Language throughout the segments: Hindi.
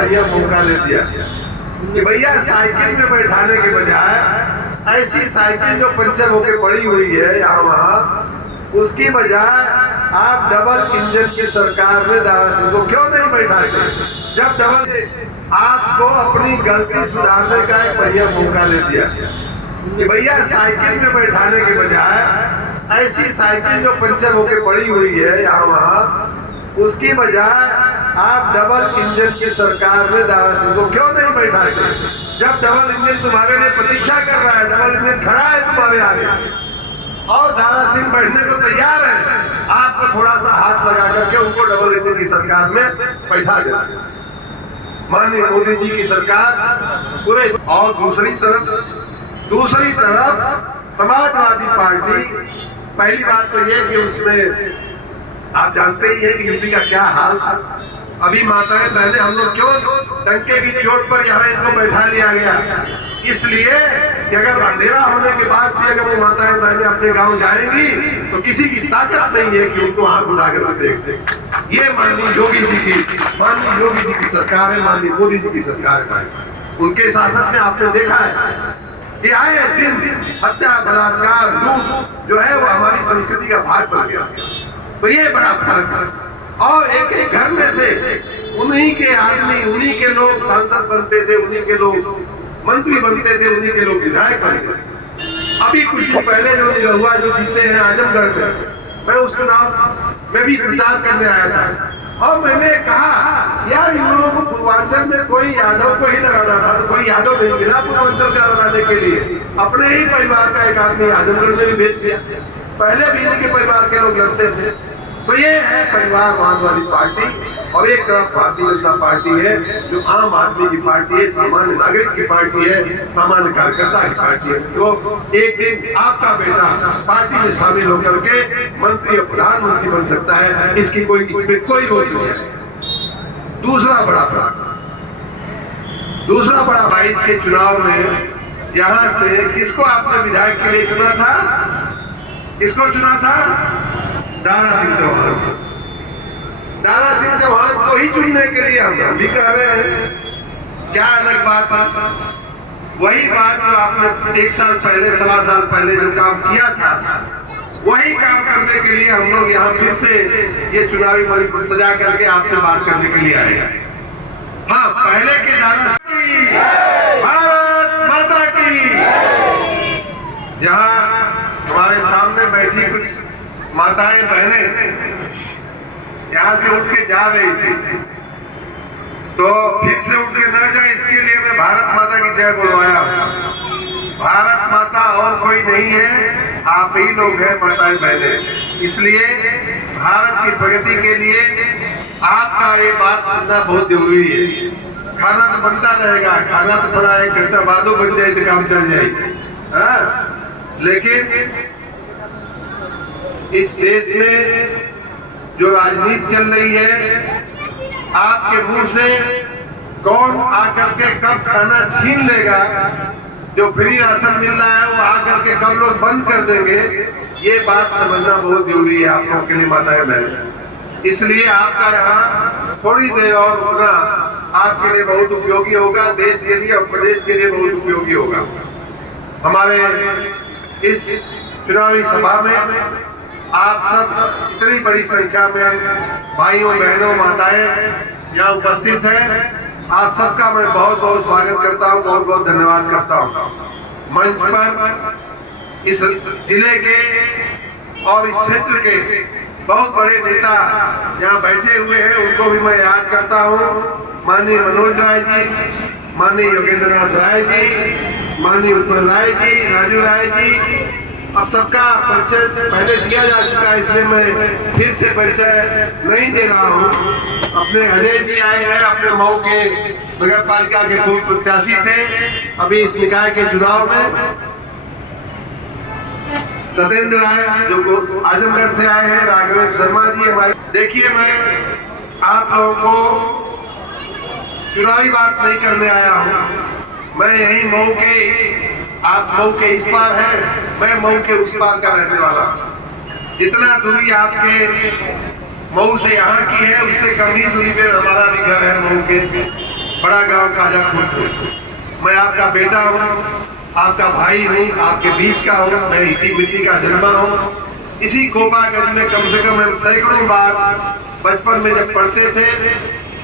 बढ़िया मौका दे दिया कि भैया साइकिल में बैठाने के बजाय ऐसी साइकिल जो पंचर होके पड़ी हुई है यहाँ वहाँ, उसकी बजाय आप डबल इंजन की सरकार ने दारा सिंह को क्यों नहीं बैठाते? जब डबल आपको अपनी गलती सुधारने का एक बढ़िया मौका दे दिया कि भैया साइकिल में बैठाने के बजाय ऐसी साइकिल जो पंचर होके पड़ी हुई है यहाँ वहाँ, उसकी बजाय आप डबल इंजन की सरकार ने दारा सिंह को क्यों नहीं बैठाते? जब डबल इंजन तुम्हारे लिए प्रतीक्षा कर रहा है, डबल इंजन खड़ा है तुम्हारे आगे और दारा सिंह बैठने को तैयार है, आपको थोड़ा सा हाथ लगा करके उनको डबल इंजन की सरकार में बैठा देना। माननीय मोदी जी की सरकार पूरे। और दूसरी तरफ समाजवादी पार्टी, पहली बात तो ये कि उसमें आप जानते ही हैं कि यूपी का क्या हाल था। अभी माताएं बहनें हम लोग क्यों डंके की चोट पर यहाँ इनको बैठा लिया गया? इसलिए कि अगर अंधेरा होने के बाद भी अगर वो माताएं बहनें अपने गांव जाएंगी तो किसी की ताकत नहीं है कि उनको हाथ उठा कर देखते। ये माननीय योगी जी की सरकार है, माननीय मोदी जी की सरकार है। उनके शासन में आपने देखा है कि आए दिन हत्या, बलात्कार, लूट जो है वो हमारी संस्कृति का भाग बन गया। तो ये बड़ा फर्क है। और एक एक घर में से उन्हीं के आदमी, उन्हीं के लोग सांसद बनते थे, उन्हीं के लोग मंत्री बनते थे, उन्हीं के लोग विधायक बन गए। अभी कुछ दिन पहले जो निरहुआ जो जीते हैं आजमगढ़ में, मैं उस चुनाव में भी प्रचार करने आया था और मैंने कहा यार इन लोगों को पूर्वांचल में कोई यादव को ही लगाना था, तो कोई यादव भेज दिया पूर्वांचल का लगाने के लिए। अपने ही परिवार का एक आदमी आजमगढ़ में भी भेज दिया। पहले भी इनके परिवार के लोग लड़ते थे। तो ये है परिवारवाद वाली पार्टी। और एक तरफ भारतीय जनता पार्टी है जो आम आदमी की पार्टी है, सामान्य नागरिक की पार्टी है, सामान्य कार्यकर्ता की पार्टी है। तो एक दिन आपका बेटा पार्टी में शामिल होकर के मंत्री और प्रधानमंत्री बन सकता है, इसमें कोई रोक नहीं है। दूसरा बड़ा 22 के चुनाव में यहाँ से किसको आपने विधायक के लिए चुना था? किसको चुना था? दारा सिंह चौहान। दारा सिंह चौहान को ही चुनने के लिए हम भी कह रहे हैं। क्या अलग बात है? वही बात जो आपने 1 साल पहले, 1.25 साल पहले जो काम किया था, वही काम करने के लिए हम लोग यहाँ फिर से ये चुनावी मंच सजा करके आपसे बात करने के लिए आए। हाँ, पहले के दारा सिंह, भारत माता की। यहाँ हमारे सामने बैठी कुछ माताएं बहनें यहाँ से उठ के जा रही थी, तो फिर से उठ के न जाए इसके लिए मैं भारत माता की जय बोलवाया। भारत माता और कोई नहीं है, आप ही लोग हैं माताएं बहनें। इसलिए भारत की प्रगति के लिए आपका ये बात सुनना बहुत जरूरी है। खाना तो बनता रहेगा, खाना तो थोड़ा 1 घंटा बादो बन जाए तो काम चल जाए। लेकिन इस देश में जो राजनीति चल रही है, आपके मुंह से कौन आकर के कब खाना छीन लेगा, जो फ्री राशन मिल रहा है वो आकर के कब लोग बंद कर देंगे, ये बात समझना बहुत जरूरी है आप लोगों के लिए माताएं बहनें। इसलिए आपका यहाँ थोड़ी देर और रुकना आपके लिए बहुत उपयोगी होगा, देश के लिए और प्रदेश के लिए बहुत उपयोगी होगा। हमारे इस चुनावी सभा में आप सब इतनी बड़ी संख्या में भाइयों बहनों माताएं यहाँ उपस्थित हैं, आप सबका मैं बहुत बहुत स्वागत करता हूँ, बहुत बहुत धन्यवाद करता हूँ। मंच पर इस जिले के और इस क्षेत्र के बहुत बड़े नेता यहाँ बैठे हुए हैं, उनको भी मैं याद करता हूँ। माननीय मनोज राय जी, माननीय योगेंद्रनाथ राय जी, माननीय उत्पल राय जी, राजू राय जी। अब सबका परिचय पहले दिया जा चुका है, इसलिए मैं फिर से परिचय नहीं दे रहा हूँ। अपने अजय जी आए हैं, अपने मऊ के नगर पालिका के पूर्व प्रत्याशी थे अभी इस निकाय के चुनाव में। सत्येंद्र राय जो आजमगढ़ से आए हैं, राघवेंद्र शर्मा जी हमारे। देखिए, मैं आप लोगों को चुनावी बात नहीं करने आया हूँ। मैं यही मऊ के, आप मऊ के इस पार हैं, मैं मऊ के उस पार का रहने वाला। जितना दूरी आपके मऊ से यहाँ की है, उससे कम ही दूरी पे हमारा भी घर है मऊ के। बड़ा गांव काजा खुर्द। मैं आपका बेटा हूँ, आपका भाई हूँ, आपके बीच का हूँ। मैं इसी मिट्टी का जन्मा हूँ। इसी गोपागंज में कम से कम सैकड़ों बार बचपन में जब पढ़ते थे,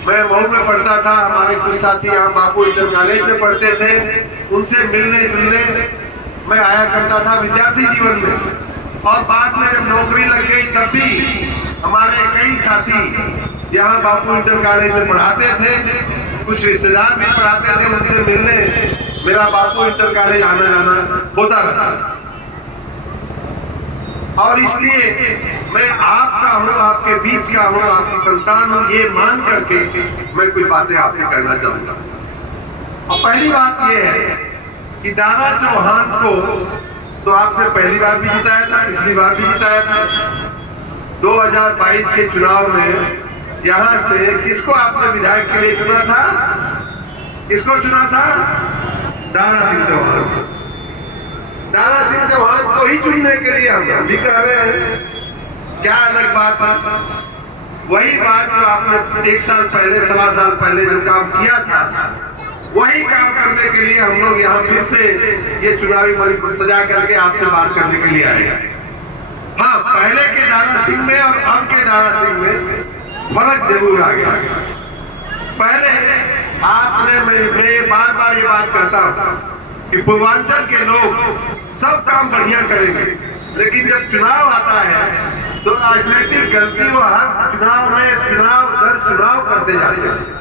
मैं मऊ में पढ़ता था, हमारे कुछ साथी यहाँ बापू इंटर कॉलेज में पढ़ते थे, उनसे मिलने जुलने मैं आया करता था विद्यार्थी जीवन में। और बाद में जब नौकरी लग गई तब भी हमारे कई साथी यहाँ बापू इंटर कॉलेज में पढ़ाते थे, कुछ रिश्तेदार भी पढ़ाते थे, उनसे मिलने मेरा बापू इंटर कॉलेज आना जाना होता रहता। और इसलिए मैं आपका हूँ, आपके बीच का हूँ, आपकी संतान हूँ, ये मान करके मैं कुछ बातें आपसे कहना चाहूंगा। और पहली बात ये है कि दारा चौहान को तो आपने पहली बार भी जिताया था, पिछली बार भी जिताया था। 2022 के चुनाव में यहाँ से किसको आपने विधायक के लिए चुना था? किसको चुना था? दारा सिंह चौहान को। दारा सिंह चौहान को ही चुनने के लिए हम भी कह रहे हैं। क्या अलग बात है? वही बात जो आपने 1 साल पहले, 1.25 साल पहले जो काम किया था, वही काम करने के लिए हम लोग यहाँ फिर से ये चुनावी मंच सजा करके आपसे बात करने के लिए आए। हाँ, पहले के दारा सिंह में और अब के दारा सिंह में फर्क जरूर आ गया। पहले आपने, मैं बार बार ये बात करता हूँ कि पूर्वांचल के लोग सब काम बढ़िया करेंगे, लेकिन जब चुनाव आता है तो राजनीतिक गलती वो हर चुनाव में चुनाव दर चुनाव करते जाते हैं।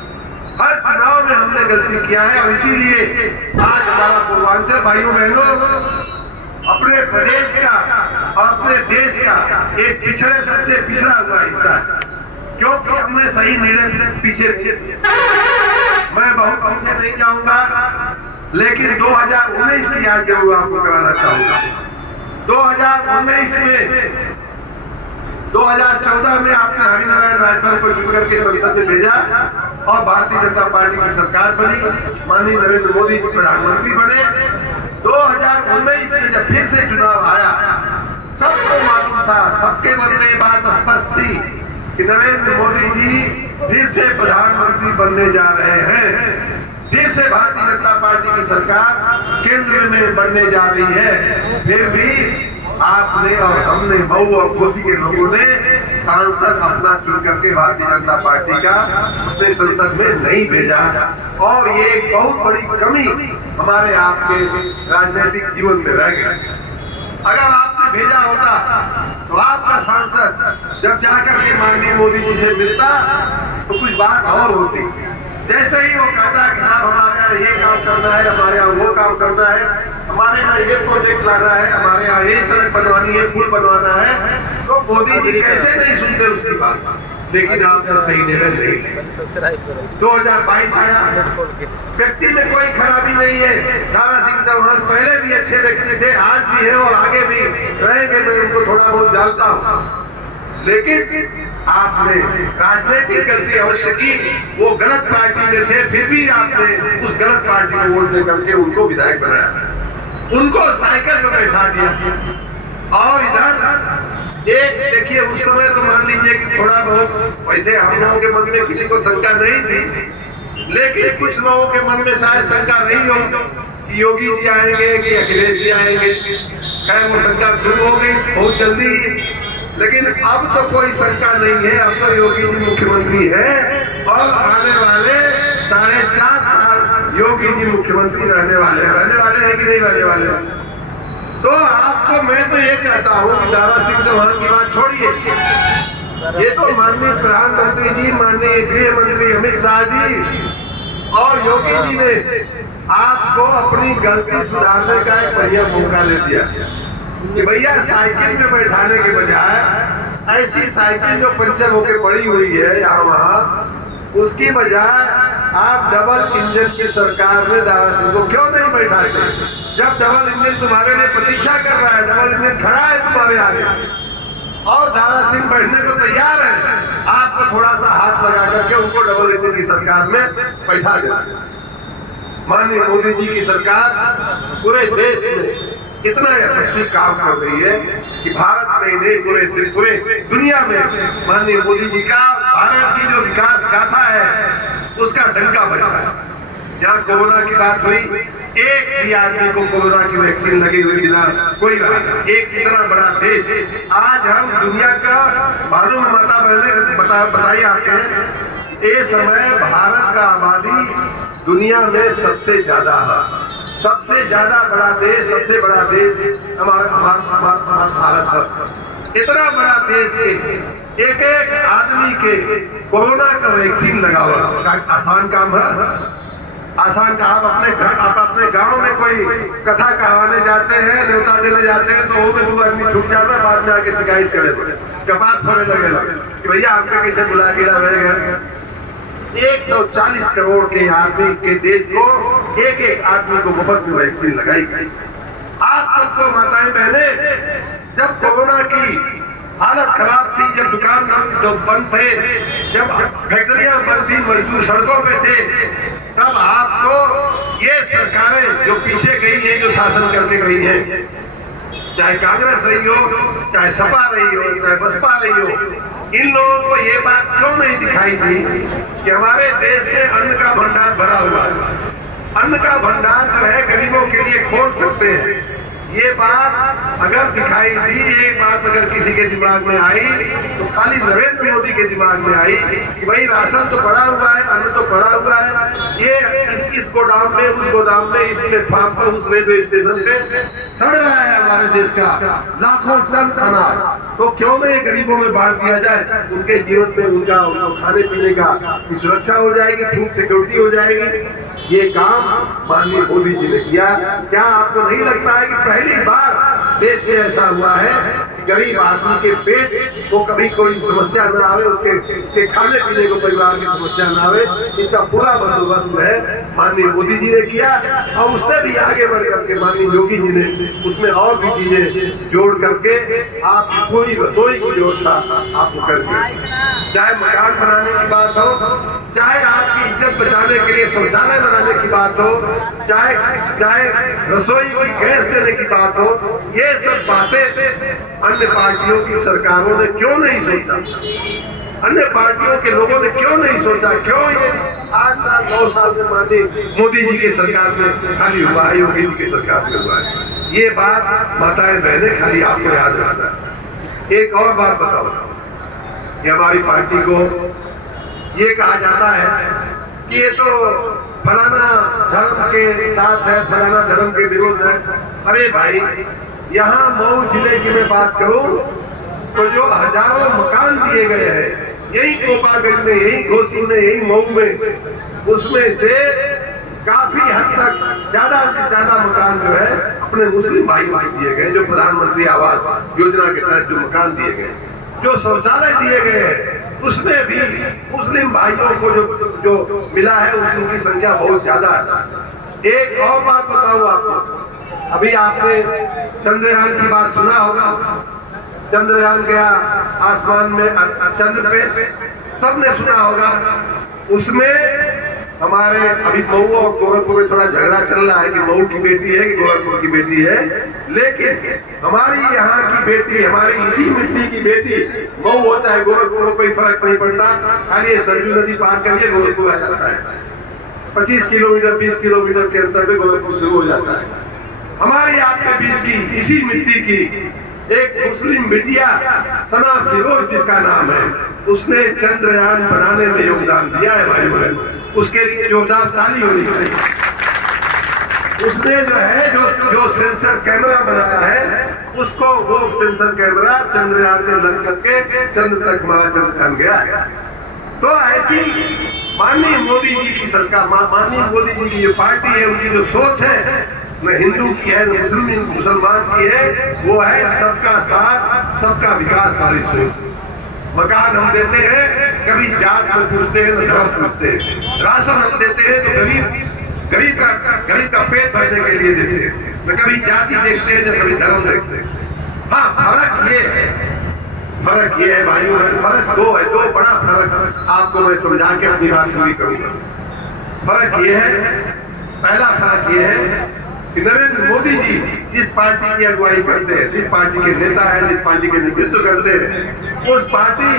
हर चुनाव में हमने गलती किया है और इसीलिए आज हमारा पूर्वांचल भाइयों बहनों अपने प्रदेश का और अपने देश का एक पिछड़े, सबसे पिछड़ा हुआ हिस्सा है, क्योंकि हमने सही निर्णय पीछे नहीं। मैं बहुत पीछे नहीं जाऊंगा, लेकिन 2019 की याद जरूर आपको कराना चाहूंगा। 2019 में 2014 में आपने हरिनारायण राजभर को चुन करके संसद में भेजा और भारतीय जनता पार्टी की सरकार बनी, माननीय नरेंद्र मोदी जी प्रधानमंत्री बने। 2019 में जब फिर से चुनाव आया, सबको मालूम था, सबके मन में बात स्पष्ट थी कि नरेंद्र मोदी जी फिर से प्रधानमंत्री बनने जा रहे हैं, फिर से भारतीय जनता पार्टी की सरकार केंद्र में बनने जा रही है। फिर भी आपने और हमने, मऊ और कोसी के लोगों ने सांसद अपना चुन करके भारतीय जनता पार्टी का अपने संसद में नहीं भेजा। और ये एक बहुत बड़ी कमी हमारे आपके राजनीतिक जीवन में रह गई। अगर आपने भेजा होता तो आपका सांसद जब जाकर के माननीय मोदी जी से मिलता तो कुछ बात और होती। जैसे ही वो कहता कि साहब हमारे यहाँ ये काम करना है, हमारे यहाँ वो काम करना है, हमारे यहाँ ये प्रोजेक्ट लाना है, हमारे यहाँ ये सड़क बनवानी है, पुल बनवाना है, तो मोदी जी कैसे नहीं सुनते उसकी बात। लेकिन आपने सही निर्णय नहीं लिया। 2022 आया, व्यक्ति में कोई खराबी नहीं है। दारा सिंह चौहान पहले भी अच्छे व्यक्ति थे, आज भी है और आगे भी रहेंगे। मैं उनको थोड़ा बहुत जानता हूँ, लेकिन आपने राजनीतिक गलती अवश्य की। वो गलत पार्टी में थे, फिर भी आपने उस गलत पार्टी में वोट देकर के उनको विधायक बनाया, उनको साइकिल में बैठा दिया। और इधर एक देखिए, उस समय तो मान लीजिए कि थोड़ा बहुत वैसे हम लोगों के मन में किसी को शंका नहीं थी, लेकिन कुछ लोगों के मन में शायद शंका नहीं हो कि योगी जी आएंगे कि अखिलेश जी आएंगे। खैर वो शंका शुरू हो गई बहुत जल्दी ही, लेकिन अब तो कोई शंका नहीं है। अब तो योगी जी मुख्यमंत्री है और आने वाले 4.5 साल योगी जी मुख्यमंत्री रहने वाले हैं कि नहीं रहने वाले। तो आपको मैं तो ये कहता हूँ कि दारा सिंह चौहान की बात छोड़िए, ये तो माननीय प्रधानमंत्री जी, माननीय गृह मंत्री अमित शाह जी और योगी जी ने आपको अपनी गलती सुधारने का एक बढ़िया मौका दे दिया कि भैया साइकिल में बैठाने के बजाय ऐसी साइकिल जो पंचर होकर पड़ी हुई है यहाँ वहाँ, उसकी बजाय आप डबल इंजन की सरकार में दारा सिंह को क्यों नहीं बैठाते? जब डबल इंजन तुम्हारे लिए प्रतीक्षा कर रहा है, डबल इंजन खड़ा है तुम्हारे आगे और दारा सिंह बैठने को तैयार है, आपको थोड़ा सा हाथ लगा करके उनको डबल इंजन की सरकार में बैठा देना। माननीय मोदी जी की सरकार पूरे देश में इतना यशस्वी काम कर रही है कि भारत में नहीं, पूरे दुनिया में माननीय मोदी जी का, भारत की जो विकास गाथा है उसका डंका बजता है। कोरोना की बात हुई, एक भी आदमी को कोरोना की वैक्सीन लगी हुई बिना कोई बात नहीं। एक इतना बड़ा देश, आज हम दुनिया का मालूम माता बहने बताइए आपके, ये समय भारत का आबादी दुनिया में सबसे ज्यादा है, सबसे ज्यादा बड़ा देश, सबसे बड़ा देश हमारा भारत है। इतना बड़ा देश के एक आदमी के कोरोना का वैक्सीन लगा हुआ, आसान काम है? आसान का? आप अपने गांव में कोई कथा कहवाने जाते हैं, न्योता देने जाते हैं, तो वो में 2 आदमी छूट जाता है, बाद में आके शिकायत करे, कपात फोड़े लगे कि भैया हमको कैसे बुला गिरा रहेगा। 140 करोड़ के आदमी के देश को एक आदमी को मुफ्त में वैक्सीन लगाई गई। आप सबको माताएं बहने, जब कोरोना की हालत खराब थी, जब दुकान बंद थे, जब फैक्ट्रियां बंद थी, मजदूर सड़कों पे थे, तब आपको ये सरकारें जो पीछे गई हैं, जो शासन करके गई हैं, चाहे कांग्रेस रही हो, चाहे सपा रही हो, चाहे बसपा रही हो, इन लोगों को ये बात क्यों नहीं दिखाई दी कि हमारे देश में अन्न का भंडार भरा हुआ है, अन्न का भंडार जो है गरीबों के लिए खोल सकते हैं। ये बात अगर दिखाई दी, ये बात अगर किसी के दिमाग में आई, तो खाली नरेंद्र मोदी के दिमाग में आई कि भाई राशन तो पड़ा हुआ है, अन्न तो पड़ा हुआ है, ये इस गोदाम में, उस गोदाम में, इस प्लेटफॉर्म पर, उस रेलवे स्टेशन पे सड़ रहा है हमारे देश का लाखों टन अनाज, तो क्यों नहीं गरीबों में बांट दिया जाए? उनके जीवन में उनका खाने पीने का सुरक्षा हो जाएगी, फूड सिक्योरिटी हो जाएगी। ये काम माननीय मोदी जी ने किया। क्या आपको नहीं लगता है कि पहली बार देश में ऐसा हुआ है, गरीब आदमी के पेट को कभी कोई समस्या न आवे, उसके खाने पीने को परिवार की समस्या न आवे, इसका पूरा बंदोबस्त है माननीय मोदी जी ने किया। और उससे भी आगे बढ़ करके माननीय योगी जी ने उसमें और भी चीजें जोड़ करके आप पूरी रसोई की व्यवस्था आपको करके, चाहे मकान बनाने की बात हो, चाहे आपकी इज्जत बचाने के लिए शौचालय बनाने की बात हो, चाहे रसोई की गैस देने की बात हो, ये सब बातें अन्य पार्टियों की सरकारों ने क्यों नहीं सोचा? अन्य पार्टियों के लोगों ने क्यों नहीं सोचा? क्यों ये 8 साल 9 साल से मोदी जी की सरकार में खाली हुआ है, योगी जी की सरकार में हुआ है? ये बात माताएं बहनें खाली आपको याद रखना है। एक और बात बताओ कि हमारी पार्टी को ये कहा जाता है कि ये तो फलाना धर्म के साथ है, फलाना धर्म के विरुद्ध है। अरे भाई, यहाँ मऊ जिले की मैं बात करूं तो जो हजारों मकान दिए गए हैं यही कोपागंज में, यही घोसी में, यही मऊ में, उसमें से काफी हद तक ज्यादा से ज्यादा मकान जो है अपने मुस्लिम भाइयों को दिए गए। जो प्रधानमंत्री आवास योजना के तहत जो मकान दिए गए, जो शौचालय दिए गए हैं, उसमें भी मुस्लिम भाइयों को जो मिला है उनकी संख्या बहुत ज्यादा है। एक और बात बताऊं आपको, अभी आपने चंद्रयान की बात सुना होगा। चंद्रयान गया आसमान में, चंद्र पे, सबने सुना होगा। उसमें हमारे अभी मऊ और गोरखपुर में थोड़ा झगड़ा चल रहा है कि मऊ की बेटी है कि गोरखपुर की बेटी है, लेकिन हमारी यहाँ की बेटी, हमारी इसी मिट्टी की बेटी, मऊ हो चाहे गोरखपुर में कोई फर्क नहीं पड़ता, खाली ये सरयू नदी पार करिए गोरखपुर आ जाता है। 25 किलोमीटर 20 किलोमीटर के अंतर में गोरखपुर शुरू हो जाता है। हमारी आपके बीच की इसी मिट्टी की एक मुस्लिम बिटिया सना फिरोज जिसका नाम है, उसने चंद्रयान बनाने में योगदान दिया है भाई बहन, उसके लिए जोरदार ताली होनी चाहिए। उसने जो है जो सेंसर कैमरा बनाया है, उसको वो सेंसर कैमरा चंद्रयान में लग करके चंद्र तक हमारा चंद्रयान गया है। तो ऐसी माननीय मोदी जी की सरकार, माननीय मोदी जी की जो पार्टी है, उनकी जो सोच है, न हिंदू की है न मुसलमान की है, वो है सबका साथ सबका विकास वाली सोच। मकान हम देते हैं, कभी जात को पूछते हैं न धर्म पूछते हैं। राशन हम देते हैं तो गरीब का पेट भरने के लिए देते हैं, न कभी जाति देखते हैं न कभी धर्म देखते हैं। हाँ, फर्क ये है भाइयों, फर्क दो है, दो बड़ा फर्क आपको मैं समझा के अपनी बात पूरी करूंगा। फर्क ये है, पहला फर्क ये है कि नरेंद्र मोदी जी जिस पार्टी की अगुवाई करते हैं, जिस पार्टी के नेता हैं, जिस पार्टी के नेतृत्व करते हैं, उस पार्टी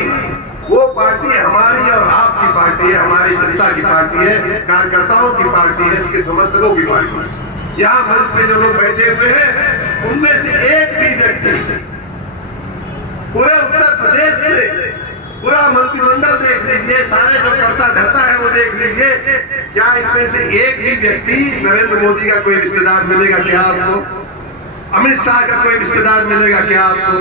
वो पार्टी हमारी और आपकी पार्टी है, हमारी जनता की पार्टी है, कार्यकर्ताओं की पार्टी है, इसके समर्थकों की पार्टी है। यहाँ मंच पे जो लोग बैठे हुए हैं उनमें से एक भी व्यक्ति पूरे उत्तर प्रदेश में पूरा मंत्रिमंडल देख लीजिए, सारे जो करता धरता है वो देख लीजिए, क्या इनमें से एक भी व्यक्ति नरेंद्र मोदी का कोई रिश्तेदार मिलेगा क्या आपको? अमित शाह का कोई रिश्तेदार मिलेगा क्या आपको?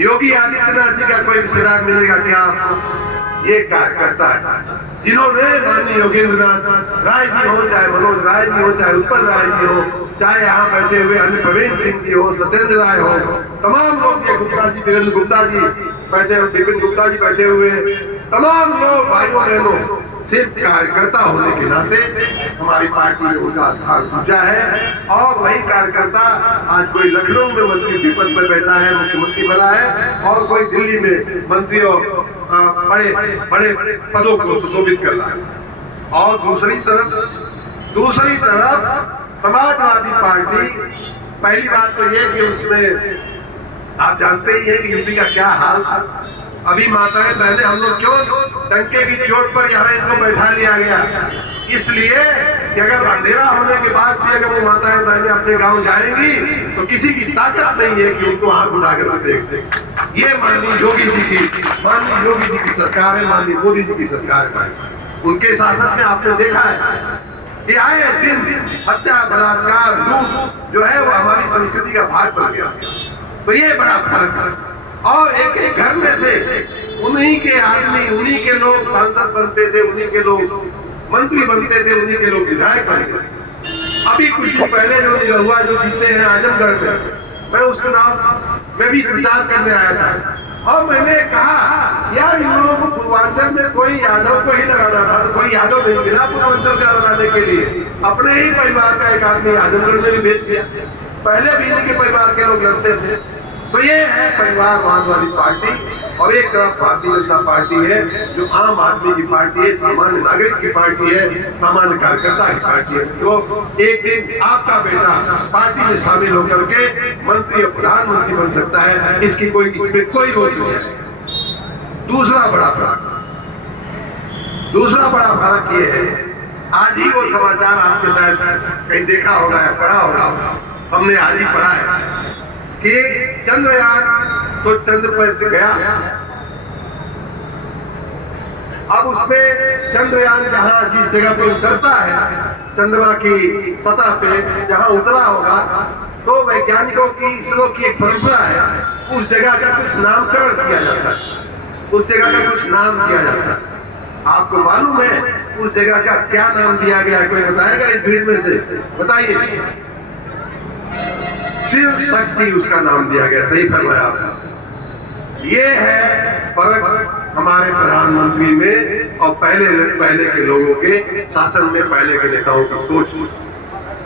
योगी आदित्यनाथ जी का कोई रिश्तेदार मिलेगा क्या आपको? ये कार्यकर्ता है जिन्होंने माननीय योगेंद्रनाथ राय जी हो, चाहे मनोज राय जी हो, चाहे उत्पल राय जी हो, चाहे यहाँ बैठे हुए अन्य प्रवीण सिंह जी हो, सत्येंद्र राय हो, तमाम लोग, ये गुप्ता जी, वीरेंद्र गुप्ता जी बैठे, विपिन गुप्ता जी बैठे हुए, तमाम लोग भाइयों बहनों, सिर्फ कार्यकर्ता होने के नाते हमारी पार्टी में उनका स्थान ऊंचा है। और वही कार्यकर्ता आज कोई लखनऊ में मंत्री के पद पर बैठा है, मुख्यमंत्री बना है, और कोई दिल्ली में मंत्रियों बड़े बड़े पदों को सुशोभित कर रहा है। और दूसरी तरफ समाजवादी पार्टी, पहली बात तो ये कि उसमें आप जानते ही हैं कि यूपी का क्या हाल था। अभी माताएं बहनें, हम लोग क्यों डंके की चोट पर यहाँ इनको बैठा लिया गया? इसलिए कि अगर अंधेरा होने के बाद भी अगर वो माताएं बहनें अपने गांव जाएंगी तो किसी की ताकत नहीं है कि उनको आंख उठाकर देख। ये माननीय योगी जी की सरकार है, माननीय मोदी जी की सरकार है। उनके शासन में आपने देखा है कि आए दिन हत्या, बलात्कार, लूट जो है वो हमारी संस्कृति का भाग बन गया। तो ये बड़ा फर्क है। और एक एक घर में से उन्हीं के आदमी, उन्हीं के लोग सांसद बनते थे, उन्हीं के लोग मंत्री बनते थे, उन्हीं के लोग विधायक बन गए। अभी कुछ दिन पहले जो निरहुआ जो जीते हैं आजमगढ़ में, मैं उस चुनाव में भी प्रचार करने आया था और मैंने कहा यार इन लोगों को पूर्वांचल में कोई यादव को ही लगाना था, तो कोई यादव नहीं मिला पूर्वांचल का लगाने के लिए। अपने ही परिवार का एक आदमी आजमगढ़ में भी भेज दिया। पहले भी इन्हीं के परिवार के लोग लड़ते थे। तो ये है परिवारवाद वाली पार्टी। और एक तरफ भारतीय जनता पार्टी है जो आम आदमी की पार्टी है, सामान्य नागरिक की पार्टी है, सामान्य कार्यकर्ता की पार्टी है। तो एक दिन आपका बेटा पार्टी में शामिल होकर के मंत्री और प्रधानमंत्री बन सकता है, इसमें कोई रोक नहीं है। दूसरा बड़ा फर्क ये है, आज ही वो समाचार आपने शायद कहीं देखा होगा या पढ़ा होगा, हमने आज ही पढ़ा है कि चंद्रयान तो चंद्र पर गया। अब उसमें चंद्रयान जहां जिस जगह पे उतरता है, चंद्रमा की सतह पे जहां उतरा होगा, तो वैज्ञानिकों की इसरो की एक परंपरा है, उस जगह का कुछ नामकरण किया जाता है, उस जगह का कुछ नाम किया जाता है। आपको मालूम है उस जगह का क्या नाम दिया गया? कोई बताएगा इस भीड़ में से? बताइए। शिव शक्ति उसका नाम दिया गया। सही फरमाया आपने। ये है फर्क हमारे प्रधानमंत्री में और पहले के लोगों के शासन में, पहले के नेताओं की सोच में।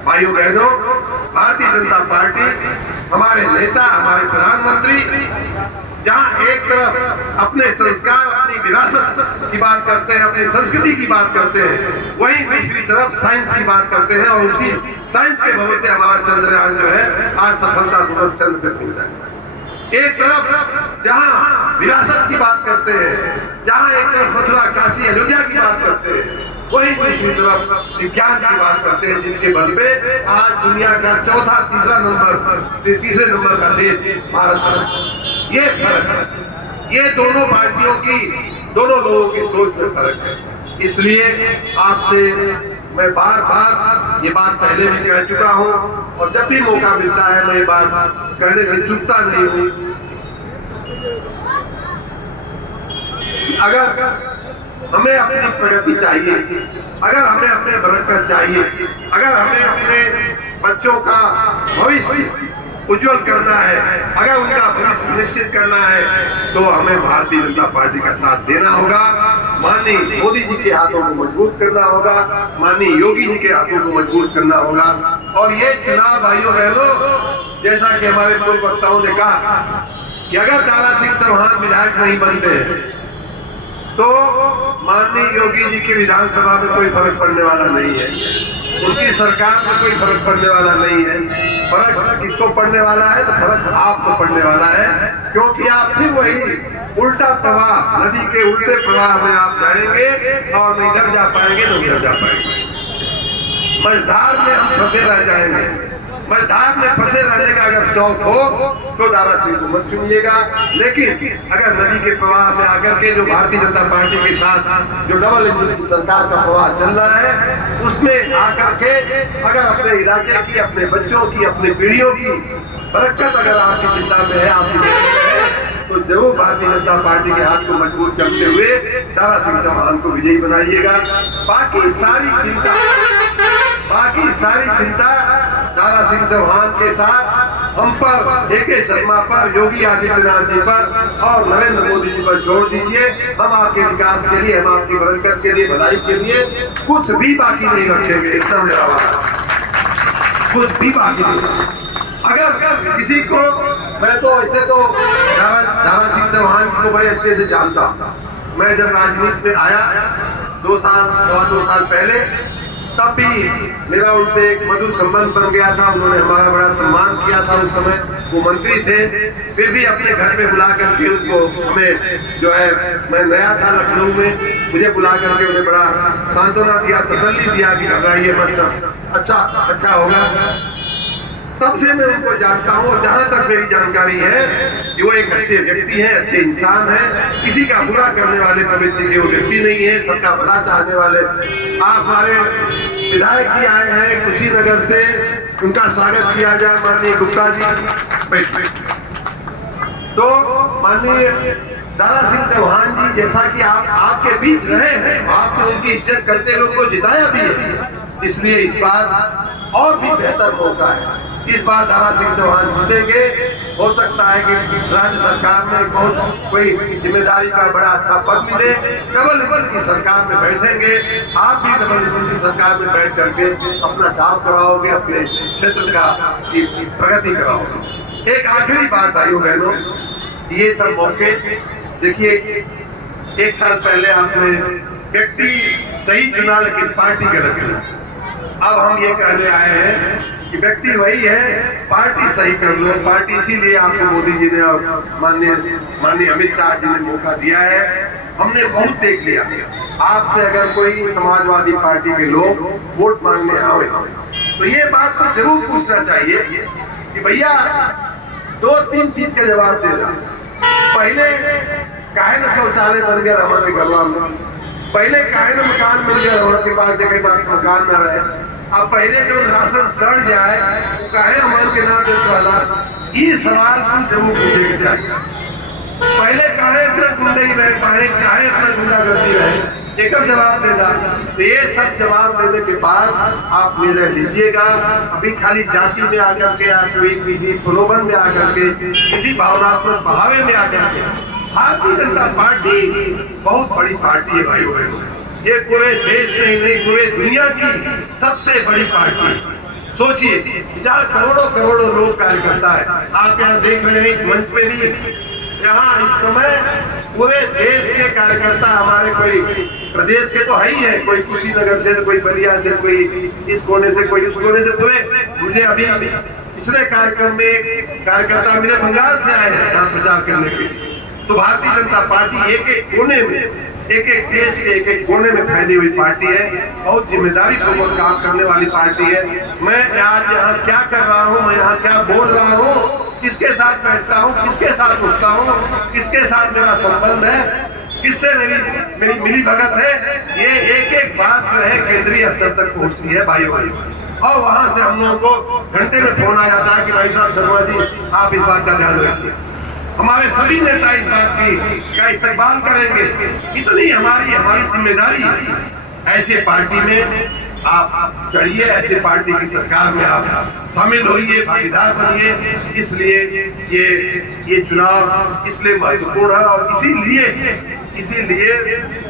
भाइयों बहनों, भारतीय जनता पार्टी, हमारे नेता, हमारे प्रधानमंत्री जहां एक तरफ अपने संस्कार, अपनी विरासत की बात करते हैं, अपनी संस्कृति की बात करते हैं, वहीं दूसरी तरफ साइंस की बात करते हैं। और उसी साइंस के भरोसे हमारा चंद्रयान जो है आज सफलतापूर्वक चंद्र पर पहुंचा। एक तरफ जहां विरासत की बात करते हैं, जहां एक तरफ मथुरा, काशी, अयोध्या की बात करते हैं, वहीं दूसरी तरफ विज्ञान की बात करते हैं, जिसके बल पे आज दुनिया का तीसरे नंबर का देश भारत है। ये फर्क है। ये दोनों पार्टियों की, दोनों लोगों की सोच में फर्क है। इसलिए आपसे मैं बार बार ये बात पहले भी कह चुका हूँ और जब भी मौका मिलता है मैं ये बात कहने से चूकता नहीं हूँ। अगर हमें अपनी प्रगति चाहिए, अगर हमें अपने बरकत चाहिए, अगर हमें अपने बच्चों का भविष्य उज्जवल करना है, अगर उनका भविष्य निश्चित करना है, तो हमें भारतीय जनता पार्टी का साथ देना होगा। माननीय मोदी जी के हाथों को मजबूत करना होगा, माननीय योगी जी के हाथों को मजबूत करना होगा। और ये चुनाव भाइयों बहनों, जैसा कि हमारे पूर्व वक्ताओं ने कहा कि अगर दारा सिंह चौहान विधायक नहीं बनते तो माननीय योगी जी के विधानसभा में कोई फर्क पड़ने वाला नहीं है, उनकी सरकार में कोई फर्क पड़ने वाला नहीं है। फर्क किसको पड़ने वाला है? तो फर्क आपको पड़ने वाला है, क्योंकि आप फिर वही उल्टा प्रवाह, नदी के उल्टे प्रवाह में आप जाएंगे और न इधर जा पाएंगे न उधर जा पाएंगे। मझधार में हम फंसे रह जाएंगे। मझधार में फंसे रहने का अगर शौक हो तो दारा सिंह को मत चुनिएगा, लेकिन अगर नदी के प्रवाह में आकर के जो भारतीय जनता पार्टी के साथ जो डबल इंजन की सरकार का प्रवाह चल रहा है उसमें आकर के अगर अपने इलाके की, अपने बच्चों की, अपने पीढ़ियों की बरकत अगर आपकी चिंता में है, आपकी तो जरूर भारतीय जनता पार्टी के हाथ को मजबूत करते हुए दारा सिंह चौहान को विजयी बनाइएगा। बाकी सारी चिंता दारा सिंह चौहान के साथ हम पर, ए.के. शर्मा पर, योगी आदित्यनाथ जी पर और नरेंद्र मोदी जी पर छोड़ दीजिए। हम आपके विकास के लिए, हम आपकी बरकत के लिए, भलाई के लिए कुछ भी बाकी नहीं रखेंगे। इतना मेरा बात, कुछ भी बाकी नहीं। अगर किसी को, मैं तो ऐसे तो दारा सिंह चौहान को बड़े अच्छे से जानता हूँ। मैं जब राजनीति में आया 2 साल पहले, तब भी मेरा उनसे एक मधुर संबंध बन गया था। उन्होंने हमारा बड़ा सम्मान किया था। उस समय वो मंत्री थे, फिर भी अपने घर में बुला करके उनको, हमें जो है, मैं नया था लखनऊ में, मुझे बुला करके उन्हें बड़ा सांत्वना दिया, तसल्ली दिया कि घबराइए मत, अच्छा होगा। तब से मैं उनको जानता हूँ और जहाँ तक मेरी जानकारी है कि वो एक अच्छे व्यक्ति हैं, अच्छे इंसान हैं, किसी का बुरा करने वाले प्रवृत्ति के वो व्यक्ति नहीं है, सबका भला चाहने वाले। आप हमारे विधायक जी आए हैं कुशीनगर से, उनका स्वागत किया जाए। माननीय गुप्ता जी, तो माननीय दारा सिंह चौहान जी जैसा कि आपके बीच रहे हैं, आपने उनकी इज्जत करते लोग को जिताया भी है, इसलिए इस बार और भी बेहतर मौका है। इस बार दारा सिंह चौहान जीतेंगे। हो सकता है कि राज्य सरकार में बहुत कोई जिम्मेदारी का बड़ा अच्छा पद मिले, डबल इंजन की सरकार में बैठेंगे। आप भी डबल इंजन की सरकार में बैठ करके अपना काम कराओगे, अपने क्षेत्र का प्रगति कराओगे। एक आखिरी बात भाइयों बहनों, ये सब मौके देखिए, 1 साल पहले आपने व्यक्ति सही चुना लेकिन पार्टी गलत चुना। अब हम ये कहने आए हैं कि व्यक्ति वही है, पार्टी सही कर लो। पार्टी इसीलिए आपको मोदी जी ने और माननीय अमित शाह जी ने मौका दिया है। हमने बहुत देख लिया। आपसे अगर कोई समाजवादी पार्टी के लोग वोट मांगने आए तो ये बात तो जरूर पूछना चाहिए कि भैया 2-3 चीज का जवाब देना। पहले काहे न शौचालय बन गया हमारे घरवा में, पहले काहे न मकान मिल गया हमारे पास, जगह पास मकान न रहे। अब पहले जो राशन सड़ जाए वो काहे हमारे के ना देते वाला, ये सवाल हम जरूर पूछे के चाहिए। पहले काहे अपना गुंडा ही रहे, काहे अपना गुंडागर्दी रहे, एक जवाब देगा। तो ये सब जवाब देने के बाद आप निर्णय लीजिएगा। अभी खाली जाति में आकर के, आप किसी प्रलोभन में आकर के, किसी भावनात्मक बहावे में आकर के, भारतीय जनता पार्टी बहुत बड़ी पार्टी है भाई बहनों। ये पूरे देश में नहीं पूरे दुनिया की सबसे बड़ी पार्टी। सोचिए, जहाँ करोड़ों लोग कार्यकर्ता है। आप यहाँ देख रहे हैं इस मंच पे भी, यहाँ इस समय पूरे देश के कार्यकर्ता हमारे, कोई प्रदेश के तो है ही है, कोई कुशीनगर से, कोई बलिया से, कोई इस कोने से, कोई उस कोने से। पूरे मुझे अभी पिछले कार्यक्रम में कार्यकर्ता मिले बंगाल से आए हैं यहाँ प्रचार करने के लिए। तो भारतीय जनता पार्टी एक कोने में, एक देश के एक कोने में फैली हुई पार्टी है। बहुत जिम्मेदारी पूर्वक काम करने वाली पार्टी है। मैं आज यहाँ क्या कर रहा हूँ, मैं यहाँ क्या बोल रहा हूँ, किसके साथ बैठता हूँ, किसके साथ उठता हूँ, किसके साथ मेरा संबंध है, किससे मेरी मिली भगत है, ये एक बात जो है केंद्रीय स्तर तक पहुँचती है भाइयों। और वहाँ से हम लोगों को घंटे में फोन आ जाता है कि भाई साहब शर्मा जी आप इस बात का ध्यान रखिए। हमारे सभी नेता इस बात का इस्तेमाल करेंगे। इतनी हमारी जिम्मेदारी है। ऐसे पार्टी में आप चढ़िए, ऐसे पार्टी की सरकार में आप शामिल होइए, भागीदार बनिए। इसलिए ये चुनाव इसलिए महत्वपूर्ण है और इसीलिए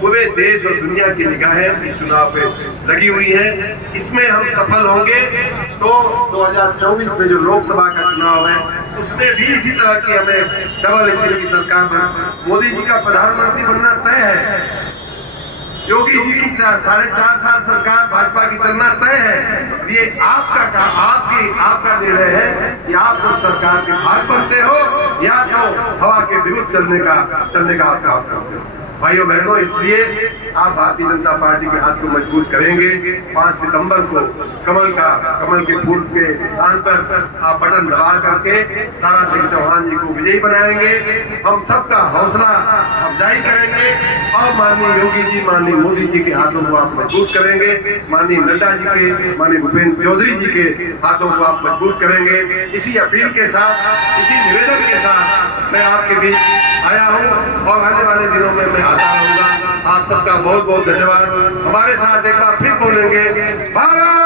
पूरे देश और दुनिया की निगाहें इस चुनाव पे लगी हुई हैं। इसमें हम सफल होंगे तो 2024 में जो लोकसभा का चुनाव है उसमें भी इसी तरह की हमें डबल इंजन की सरकार में मोदी जी का प्रधानमंत्री बनना तय है। योगी जी की 4.5 साल सरकार भाजपा की चलना तय है। ये आपका निर्णय है कि आप उस सरकार के भाग बनते हो या तो हवा के विरुद्ध चलने का आपका करते हो। भाइयों बहनों, इसलिए आप भारतीय जनता पार्टी के हाथ को मजबूत करेंगे। 5 सितंबर को कमल के फूल के स्थान पर आप बटन दबा करके तारा सिंह चौहान जी को विजयी बनाएंगे। हम सबका हौसला अफजाई करेंगे और माननीय योगी जी, माननीय मोदी जी के हाथों को आप मजबूत करेंगे। माननीय नड्डा जी के, माननीय भूपेंद्र चौधरी जी के हाथों को आप मजबूत करेंगे। इसी अपील के साथ, इसी निवेदन के साथ मैं आपके बीच आया हूँ और आने वाले दिनों में मैं आता रहूंगा। आप सबका बहुत बहुत धन्यवाद। हमारे साथ एक बार फिर बोलेंगे भारत